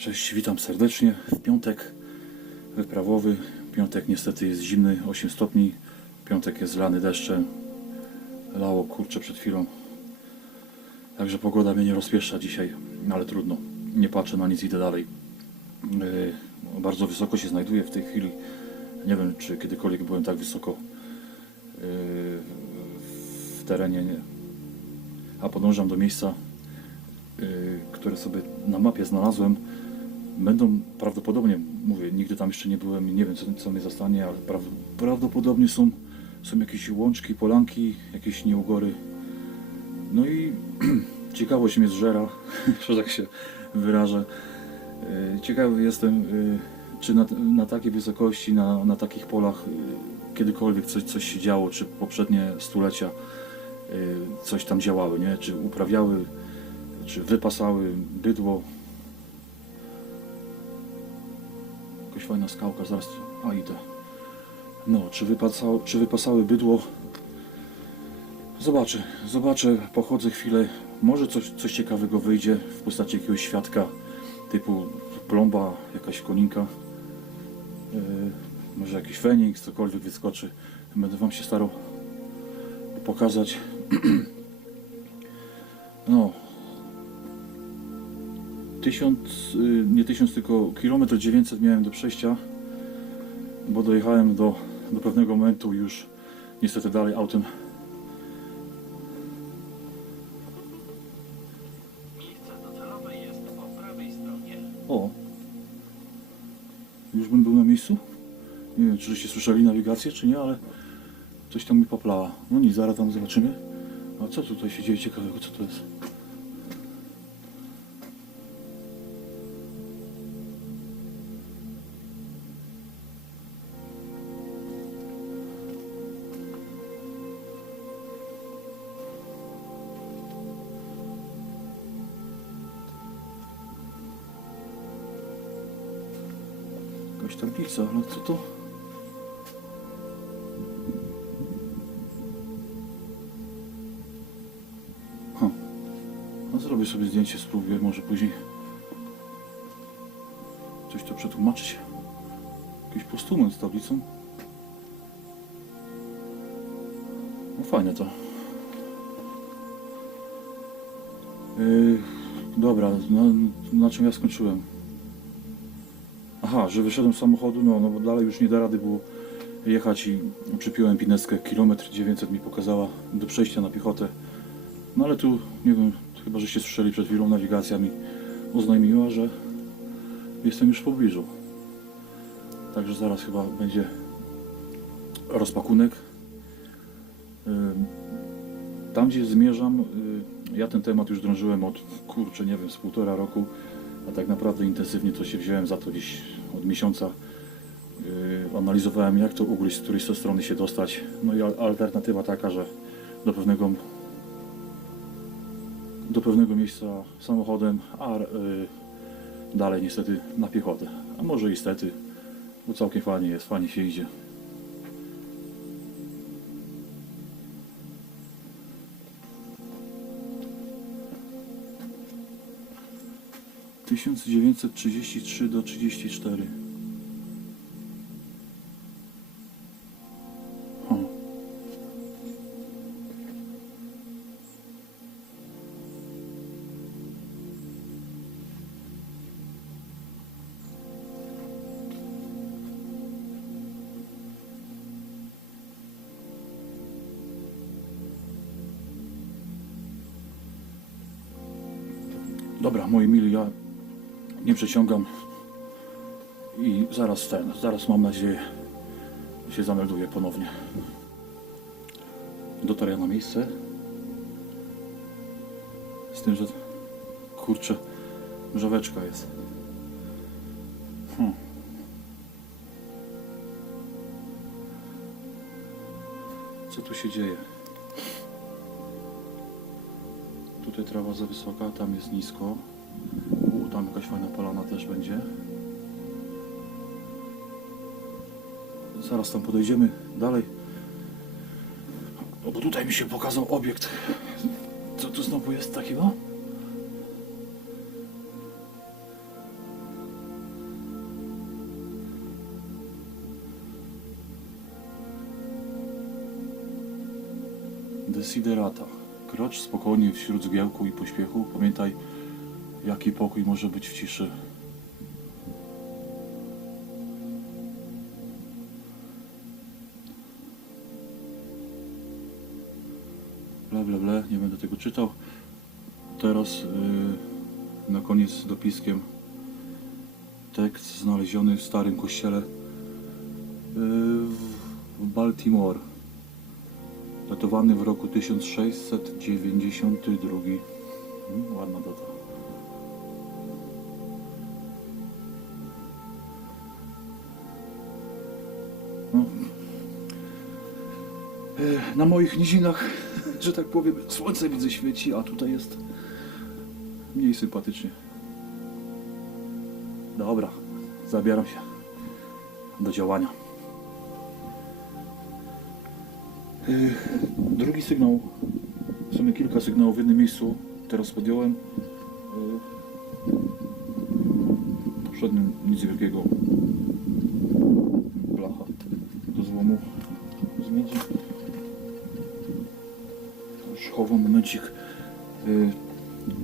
Cześć, witam serdecznie. W piątek wyprawowy. Piątek niestety jest zimny, 8 stopni. Piątek jest zlany deszczem. Lało kurczę przed chwilą. Także pogoda mnie nie rozpieszcza dzisiaj, ale trudno. Nie patrzę na nic, idę dalej. Yy, bardzo wysoko się znajduję w tej chwili. Nie wiem, czy kiedykolwiek byłem tak wysoko yy, w terenie. Nie. A podążam do miejsca, yy, które sobie na mapie znalazłem. Będą prawdopodobnie, mówię, nigdy tam jeszcze nie byłem nie wiem co, co mnie zastanie, ale praw, prawdopodobnie są, są jakieś łączki, polanki, jakieś nieugory. No i ciekawość mnie zżera, że tak się wyrażę. Yy, Ciekawy jestem, yy, czy na, na takiej wysokości, na, na takich polach yy, kiedykolwiek coś, coś się działo, czy poprzednie stulecia coś tam działały, nie? Czy uprawiały, czy wypasały bydło. Fajna skałka, zaraz, a idę. No, czy, wypasało, czy wypasały bydło? Zobaczę, zobaczę, pochodzę chwilę. Może coś, coś ciekawego wyjdzie w postaci jakiegoś świadka typu plomba, jakaś koninka. Yy, może jakiś feniks, cokolwiek wyskoczy. Będę Wam się starał pokazać. no. Tysiąc, yy, nie tysiąc, tylko kilometr 900 miałem do przejścia, bo dojechałem do, do pewnego momentu już niestety dalej autem Miejsce docelowe jest po prawej stronie. O! Już bym był na miejscu? Nie wiem, czy żeście słyszeli nawigację, czy nie, ale coś tam mi poplała. No nic, zaraz tam zobaczymy. A co tutaj się dzieje ciekawego? Co to jest? Tablica, ale co to? Hm. No zrobię sobie zdjęcie, spróbuję może później coś to przetłumaczyć. Jakiś postument z tablicą. No fajne to. Yy, dobra, na, na czym ja skończyłem? Aha, że wyszedłem z samochodu, no, no bo dalej już nie da rady było jechać i przypiąłem pineskę. Kilometr 900 mi pokazała do przejścia na piechotę. No ale tu, nie wiem, chyba żeście słyszeli przed chwilą, nawigacja mi oznajmiła, że jestem już w pobliżu. Także zaraz chyba będzie rozpakunek. Tam gdzie zmierzam, y, ja ten temat już drążyłem od, kurczę, nie wiem, z półtora roku, a tak naprawdę intensywnie to się wziąłem za to gdzieś od miesiąca. Yy, analizowałem jak to ugryźć, z której strony się dostać. No i al- alternatywa taka, że do pewnego do pewnego miejsca samochodem, a yy, dalej niestety na piechotę. A może niestety, bo całkiem fajnie jest, fajnie się idzie. Tysiąc dziewięćset trzydzieści trzy do trzydzieści cztery. Hmm. Dobra, moi mili, ja nie przeciągam i zaraz ten, zaraz mam nadzieję się zamelduję ponownie. Dotarę na miejsce. Z tym, że kurczę, mrzaweczka jest. Hmm. Co tu się dzieje? Tutaj trawa za wysoka, tam jest nisko tam jakaś fajna polana też będzie. Zaraz tam podejdziemy dalej. O, bo tutaj mi się pokazał obiekt. Co tu znowu jest takiego? Desiderata. Krocz spokojnie wśród zgiełku i pośpiechu. Pamiętaj, jaki pokój może być w ciszy. Ble, ble, ble, nie będę tego czytał. Teraz yy, na koniec dopiskiem tekst znaleziony w starym kościele yy, w, w Baltimore. Datowany w roku 1692. Hmm, ładna data. Na moich nizinach, że tak powiem, słońce widzę świeci, a tutaj jest mniej sympatycznie. Dobra, zabieram się do działania. Yy, Drugi sygnał, w sumie kilka sygnałów w jednym miejscu teraz podjąłem. Yy, Poprzednim nic wielkiego. Blacha do złomu z momencik.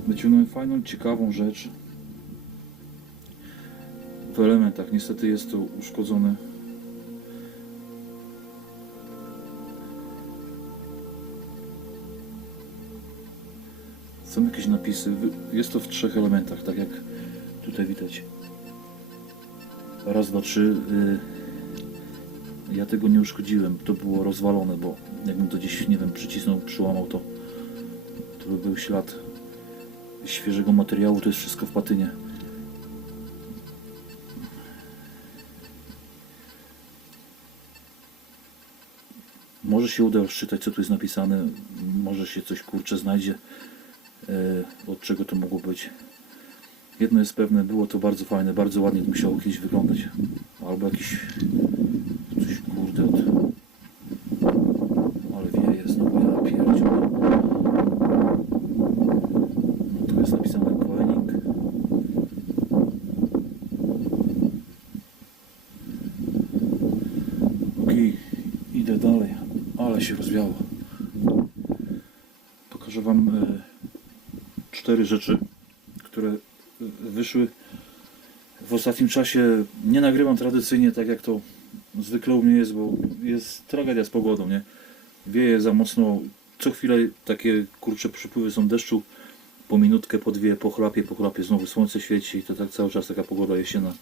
Wyciągnąłem fajną, ciekawą rzecz. W elementach niestety jest to uszkodzone. Są jakieś napisy. Jest to w trzech elementach, tak jak tutaj widać. Raz, dwa, trzy. y, Ja tego nie uszkodziłem. To było rozwalone, bo jakbym to gdzieś, nie wiem, przycisnął, przyłamał to, to by był ślad świeżego materiału. To jest wszystko w patynie. Może się uda rozczytać, co tu jest napisane. Może się coś kurcze znajdzie, e, od czego to mogło być. Jedno jest pewne, było to bardzo fajne, bardzo ładnie to musiało kiedyś wyglądać. Albo jakiś coś kurde od... Ale wieje znowu, ja pierdziu. No tu jest napisane Koenig. Okej, idę dalej, ale się rozwiało. Pokażę Wam e, cztery rzeczy, które wyszły w ostatnim czasie. Nie nagrywam tradycyjnie, tak jak to zwykle u mnie jest, bo jest tragedia z pogodą, nie? Wieje za mocno, co chwilę takie kurcze przypływy są deszczu, po minutkę, po dwie, po chlapie, po chlapie, znowu słońce świeci, to tak cały czas taka pogoda jesienna.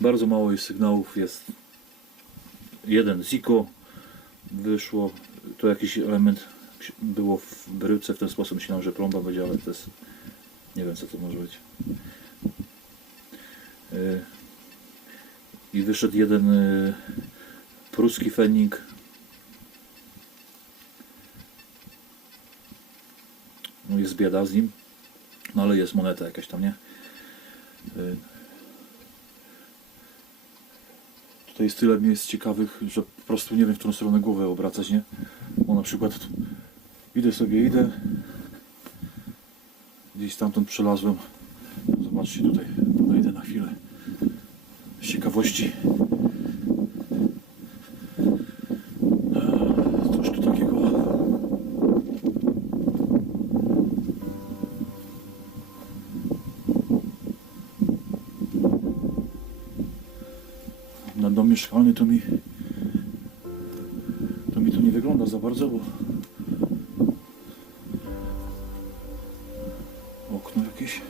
Bardzo mało jest sygnałów, jest jeden Ziko wyszło, to jakiś element było w bryłce w ten sposób, myślałem, że plomba będzie, ale to jest, nie wiem co to może być. Yy, I wyszedł jeden yy, pruski fenik. No jest bieda z nim, no ale jest moneta jakaś tam, nie? Yy, Tutaj jest tyle miejsc ciekawych, że po prostu nie wiem, w którą stronę głowę obracać, nie? Bo na przykład idę sobie, idę. Gdzieś stamtąd przelazłem. Zobaczcie tutaj, podejdę na chwilę. Z ciekawości. Eee, Coś tu takiego. Na dom mieszkalny to mi to mi to nie wygląda za bardzo, bo okno jakieś.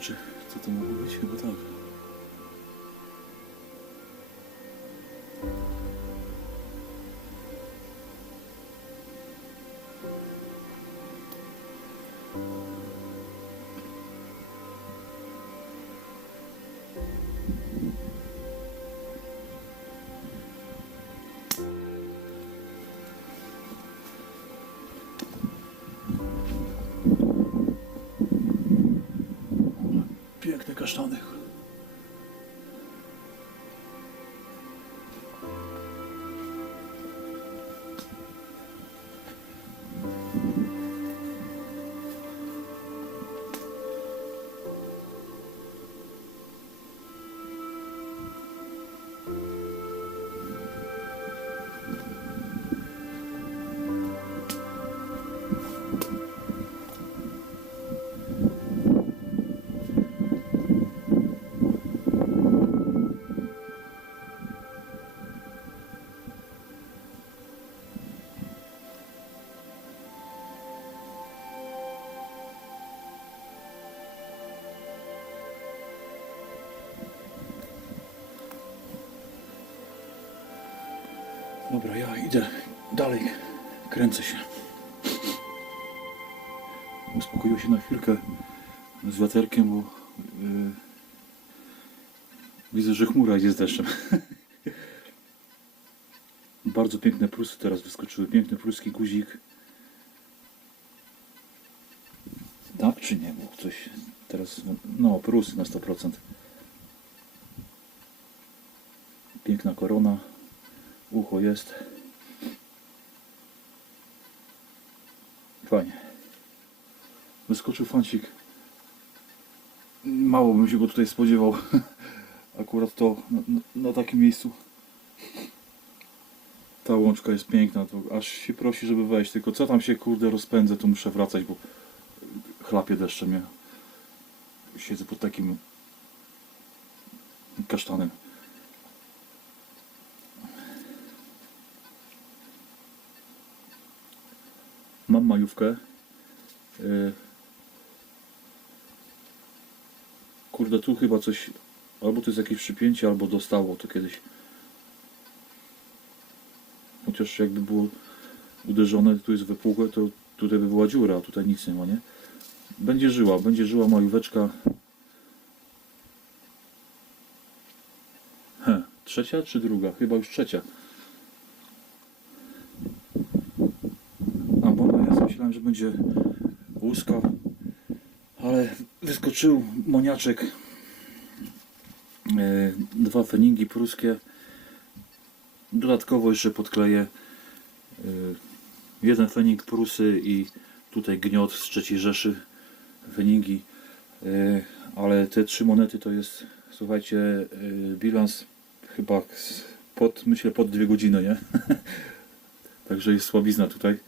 Czy co to mogło być? Chyba tak. Piękne Dobra, ja idę dalej. Kręcę się. Uspokoił się na chwilkę z wiaterkiem, bo yy, widzę, że chmura idzie z deszczem. Bardzo piękne prusy teraz wyskoczyły. Piękny pruski guzik. Tak czy nie? Bo coś teraz... No, prusy na 100%. Piękna korona. Ucho jest. Fajnie. Wyskoczył fancik. Mało bym się go tutaj spodziewał. Akurat to na, na, takim miejscu. Ta łączka jest piękna, to aż się prosi, żeby wejść. Tylko co tam się kurde rozpędzę, to muszę wracać, bo chlapie deszczem. Ja siedzę pod takim kasztanem. Majówkę. Yy. Kurde, tu chyba coś, albo to jest jakieś przypięcie, albo dostało to kiedyś. Chociaż jakby było uderzone, tu jest wypukłe, to tutaj by była dziura, a tutaj nic nie ma, nie? Będzie żyła, będzie żyła majóweczka. He, trzecia czy druga? Chyba już trzecia. A bo ja myślałem, że będzie łuska, ale wyskoczył moniaczek. E, Dwa feningi pruskie. Dodatkowo jeszcze podkleję e, jeden fening prusy i tutaj gniot z trzeciej Rzeszy feningi. E, Ale te trzy monety to jest, słuchajcie, bilans chyba pod, myślę, pod dwie godziny, nie? Także jest słabizna tutaj.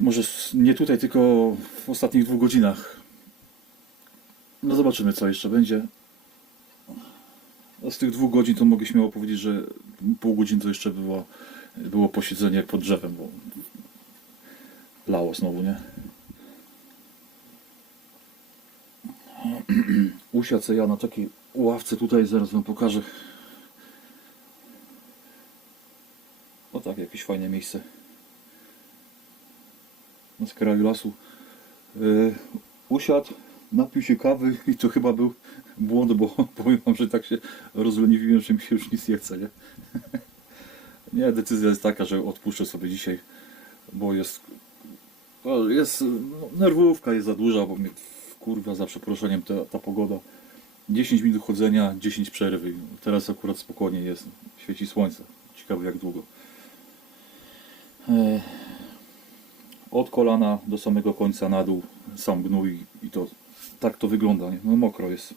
Może nie tutaj, tylko w ostatnich dwóch godzinach. No zobaczymy, co jeszcze będzie. Z tych dwóch godzin to mogę śmiało powiedzieć, że pół godziny to jeszcze było, było posiedzenie pod drzewem, bo lało znowu, nie? Usiadzę ja na takiej ławce tutaj, zaraz wam pokażę. O tak, jakieś fajne miejsce na skraju lasu. Yy, usiadł, napił się kawy i to chyba był błąd, bo powiem wam, że tak się rozleniwiłem, że mi się już nic nie chce, nie? nie, decyzja jest taka, że odpuszczę sobie dzisiaj, bo jest jest, no, nerwówka jest za duża, bo mnie kurwa za przeproszeniem ta, ta pogoda. 10 minut chodzenia, 10 przerwy. Teraz akurat spokojnie jest. Świeci słońce. Ciekawe jak długo. E, Od kolana do samego końca na dół sam gnój i to tak to wygląda. Nie? No mokro jest.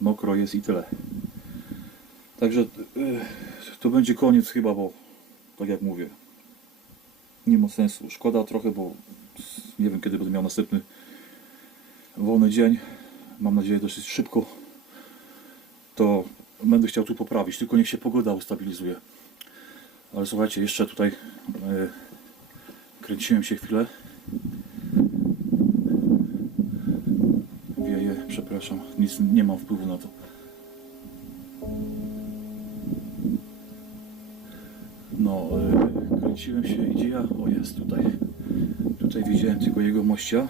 Mokro jest i tyle. Także e, to będzie koniec chyba, bo tak jak mówię, nie ma sensu. Szkoda trochę, bo nie wiem kiedy będę miał następny wolny dzień. Mam nadzieję dosyć szybko. To będę chciał tu poprawić, tylko niech się pogoda ustabilizuje. Ale słuchajcie, jeszcze tutaj e, kręciłem się chwilę. Wieje, przepraszam, nic nie mam wpływu na to. No, e, kręciłem się, gdzie ja? O, jest tutaj. Tutaj widziałem tylko jego mościa.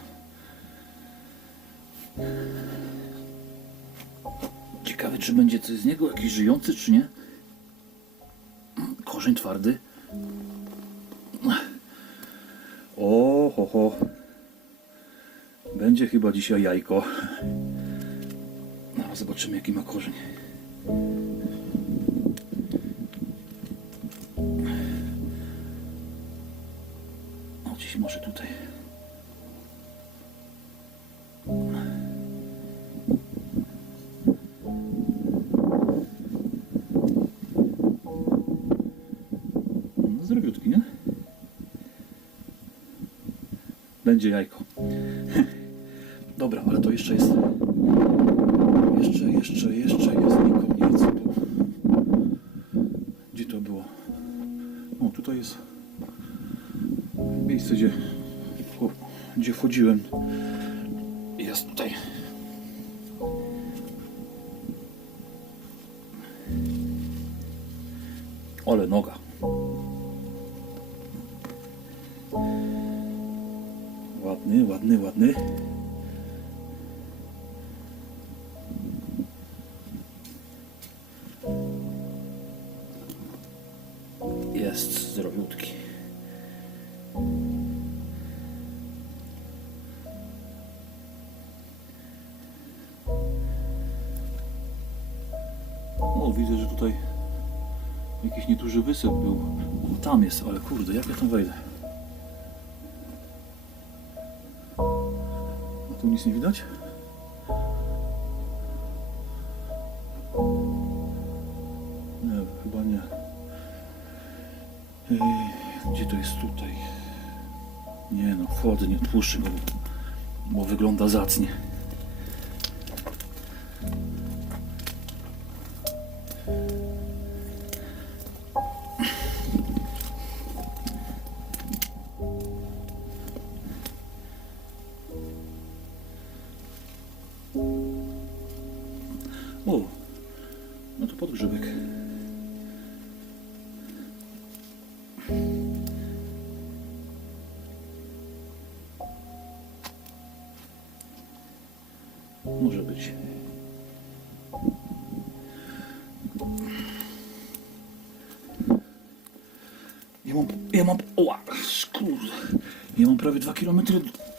Ciekawe, czy będzie coś z niego, jakiś żyjący, czy nie? Korzeń twardy. O, ho, ho. Będzie chyba dzisiaj jajko. No, zobaczymy, jaki ma korzeń. O, gdzieś może tutaj. Będzie jajko. Dobra, ale to jeszcze jest. Jeszcze, jeszcze, jeszcze jest nie koniec. Bo... Gdzie to było? O, tutaj jest miejsce, gdzie, gdzie wchodziłem. Jest tutaj. Ole noga. Ładny, ładny. Jest zdrowiutki. O, widzę, że tutaj jakiś nieduży wysyp był. O, tam jest, ale kurde, jak ja tam wejdę? Tu nic nie widać? Nie, chyba nie. Gdzie to jest tutaj? Nie no, wchodzę, nie odpuszczę go, bo, bo wygląda zacnie. O, no to podgrzybek. Może być. Ja mam, ja mam, oła, kurde. Ja mam prawie 2 km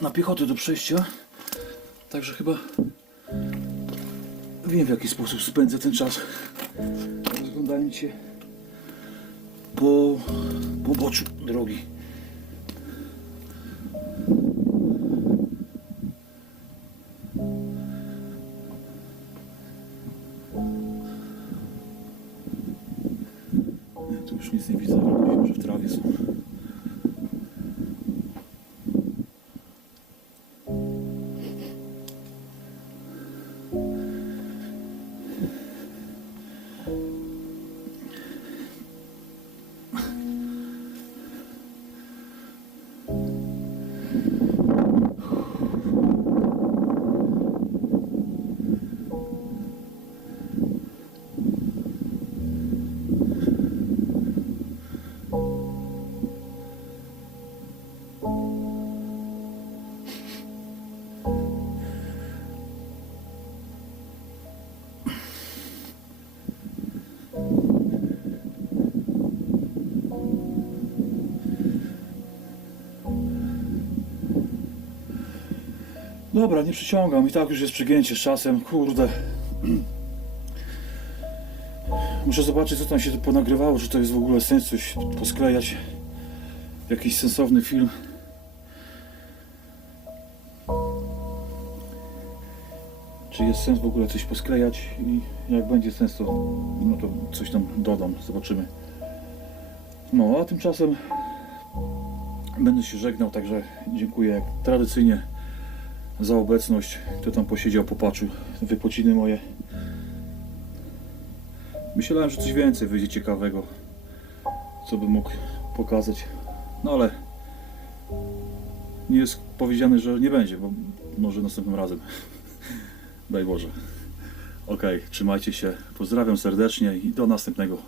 na piechotę do przejścia. Także chyba wiem w jaki sposób spędzę ten czas. Rozglądając się po poboczu drogi. Dobra, nie przyciągam. I tak już jest przygięcie z czasem. Kurde. Muszę zobaczyć, co tam się tu ponagrywało, czy to jest w ogóle sens coś posklejać. Jakiś sensowny film. Czy jest sens w ogóle coś posklejać i jak będzie sens, to, no to coś tam dodam, zobaczymy. No, a tymczasem będę się żegnał, także dziękuję jak tradycyjnie za obecność. Kto tam posiedział, popatrzył, wypociny moje. Myślałem, że coś więcej wyjdzie ciekawego, co bym mógł pokazać. No ale nie jest powiedziane, że nie będzie, bo może następnym razem. Daj Boże. Okej, trzymajcie się. Pozdrawiam serdecznie i do następnego